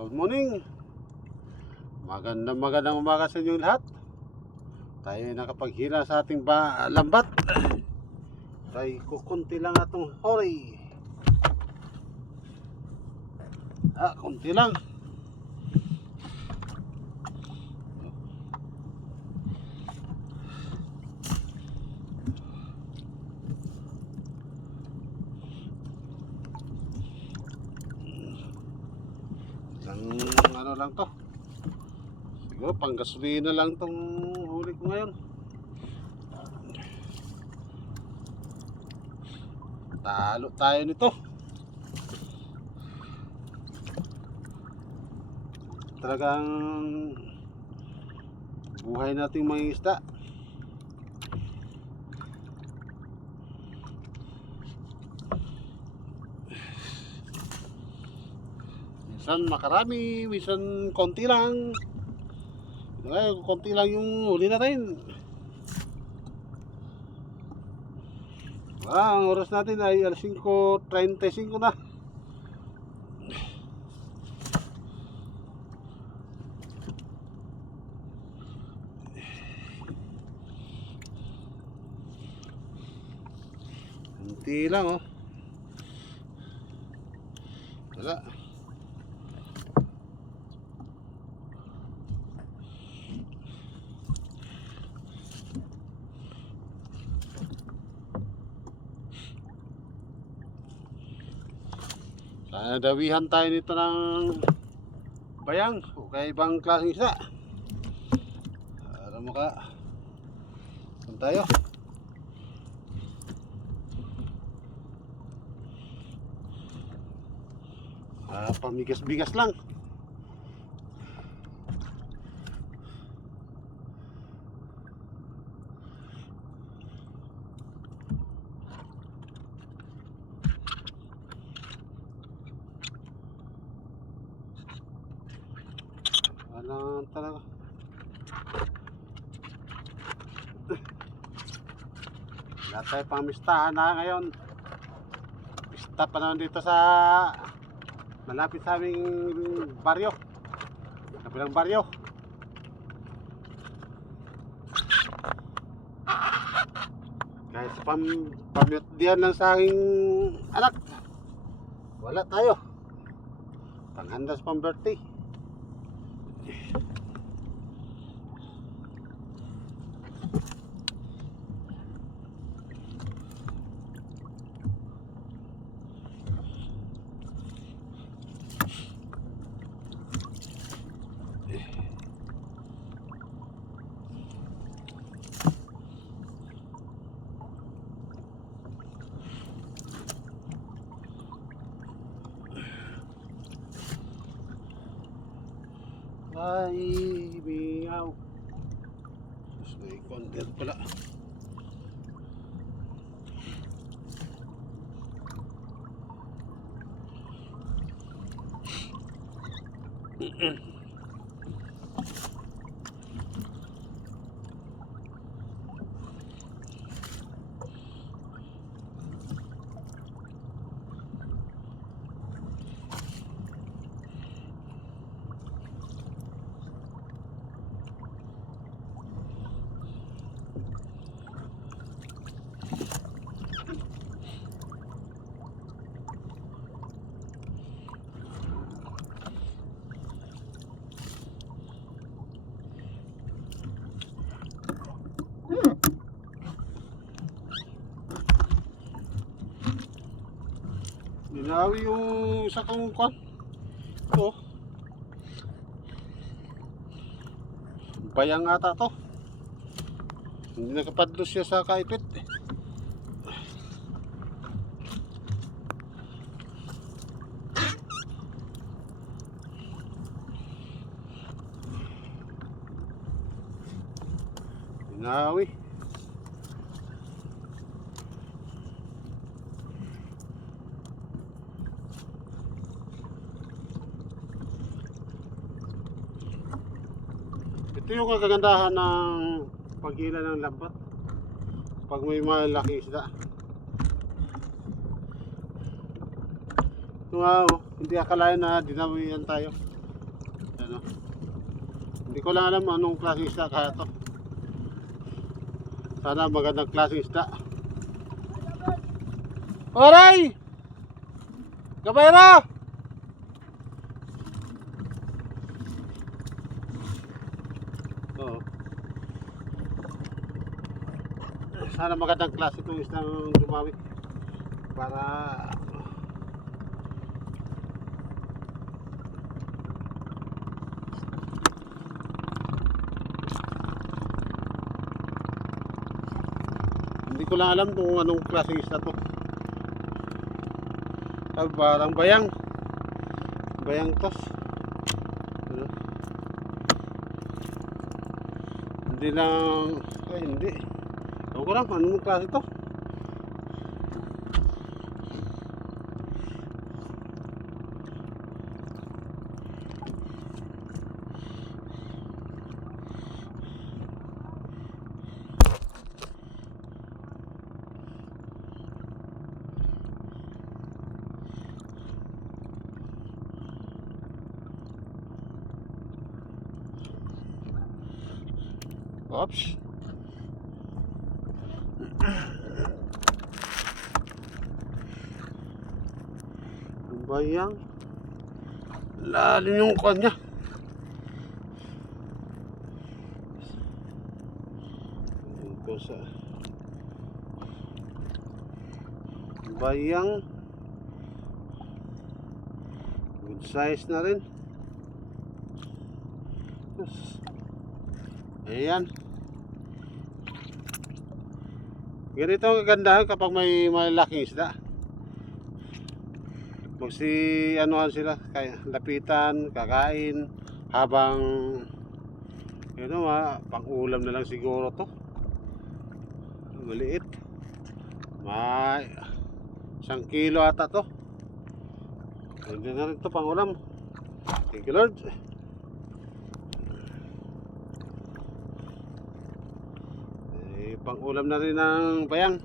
Good morning. Magandang umaga sa inyo lahat. Tayo ay nakapaghira sa ating lambat. Tayo kukunti lang atong hori. Kunti lang. Ano lang to, siguro pang gasolina lang tong huli ko ngayon. Talo tayo nito. Talagang buhay nating mga isda. Minsan makarami, minsan konti lang. Ngayon, konti lang yung huli natin. Ang oras natin ay 5:35 na. Konti lang oh. Wala. Sana dawihan tayo nito ng bayang o kaya ibang klaseng isda. Para tayo. Pamigas-bigas lang. Ano talaga. Wala tayo pamistahan na ngayon. Pista pa naman dito sa malapit sa aming baryo, kabilang baryo. Kahit sa pamiyot lang sa aking anak, wala tayo panghanda sa pang-birthday. Ay, miyaw. Sus, may content pala. Binawi yung isa kong kwan. Ito. Bayang ata to. Hindi nakapadlos siya sa kaipit. Binawi. Ito yung kagandahan ng paghila ng lambat pag may malaki isda. Ito nga oh, hindi akalain na dinawian tayo. Ano? Hindi ko lang alam anong klaseng isda kaya to. Sana magandang klaseng isda. Oray! Kabayra! Oo. Sana magandang klase itong isdang dumawit para hindi ko lang alam kung anong klaseng isda to. Parang bayang tos. Ano? Hindi lang hindi. Ewan ko lang anong klase to. Oops. Ang bayang. Lalim yung kanya. Ito sa bayang. Good size na rin. Ayan. Ganito ang kagandahan kapag may malaking isda. Anuhan sila, lapitan, kakain habang pang ulam na lang siguro to. Maliit. May 1 kilo ata to. Hindi na rin to pang ulam. Thank you Lord. Pang ulam na rin ng bayang.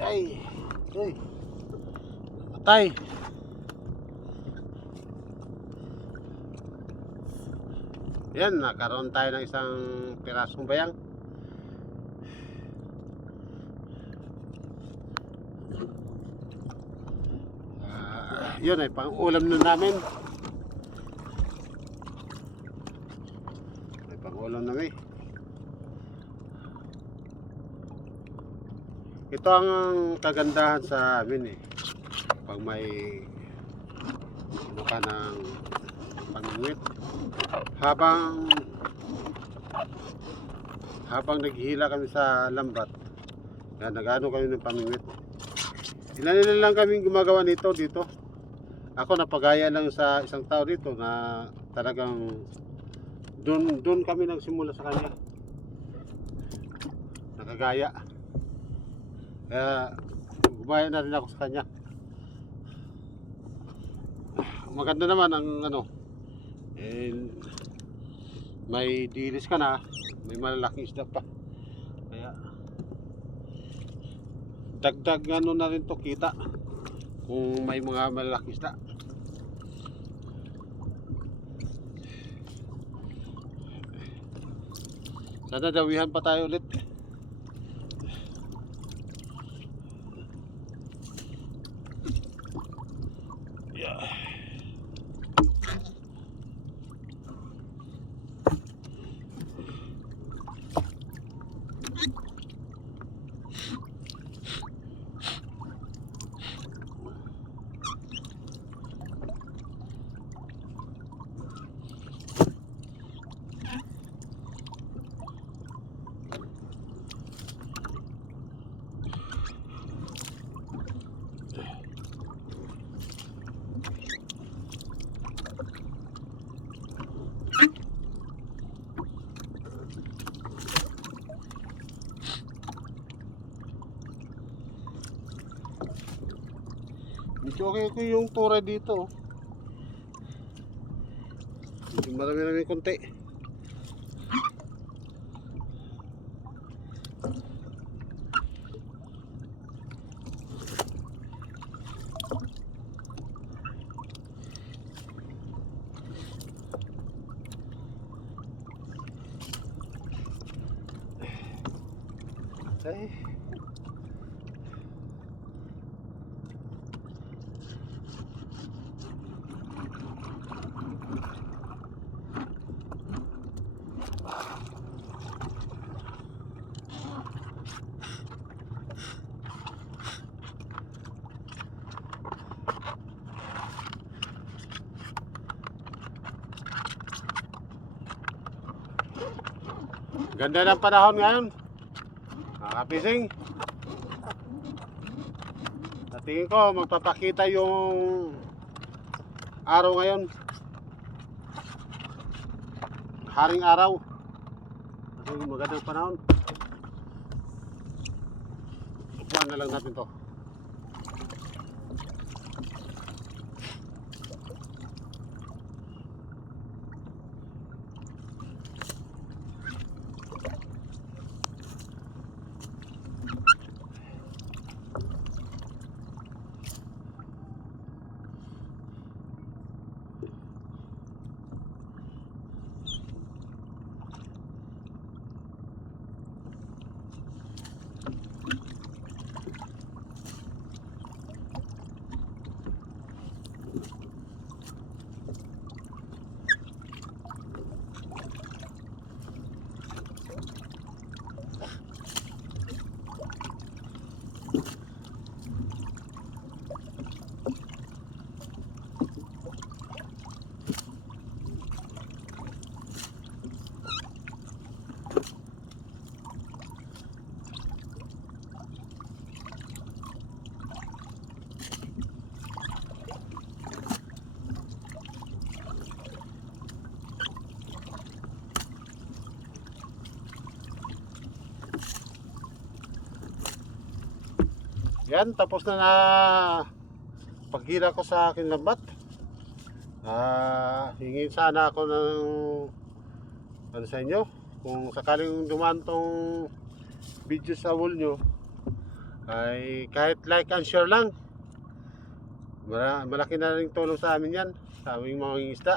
Ay, ay, patay. Yan, nakaroon tayo ng isang pirasong bayang. Yun ay pang ulam na namin. Ay pang ulam namin. Ito ang kagandahan sa amin pag may ka ng pamingwit. Habang naghihila kami sa lambat, nag-ano kami ng pamingwit. Ilan lang kami gumagawa nito dito. Ako napagaya lang sa isang tao dito na talagang doon kami nagsimula sa kanya. Nakagaya. Kaya gumaya na rin ako sa kanya. Maganda naman ang may dilis ka na, may malalaking isda pa. Kaya dagdag na rin to kita kung may mga malalaking isda. Sana dawihan pa tayo ulit. Yeah. Okay yung turay dito. Medyo marami-rami konti. Okay. Ganda ng panahon ngayon. Nakapising. Sa tingin ko magpapakita yung araw ngayon. Haring araw. Kasi magandang panahon. Upuan na lang natin to. Yan, tapos na paghira ko sa akin lambat. Hingin sana ako ng ano sa inyo. Kung sakaling dumaan tong video sa wall nyo, ay kahit like and share lang. Malaki na rin tulong sa amin yan, sa aming mga isda.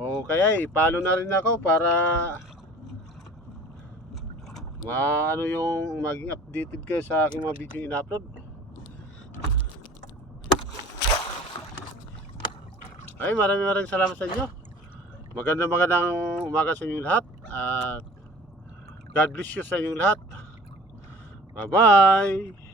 O kaya i-follow na rin ako para ano yung maging updated kayo sa aking mga video in-upload. Ay, maraming salamat sa inyo. Magandang umaga sa inyo lahat. At God bless you sa inyo lahat. Bye bye.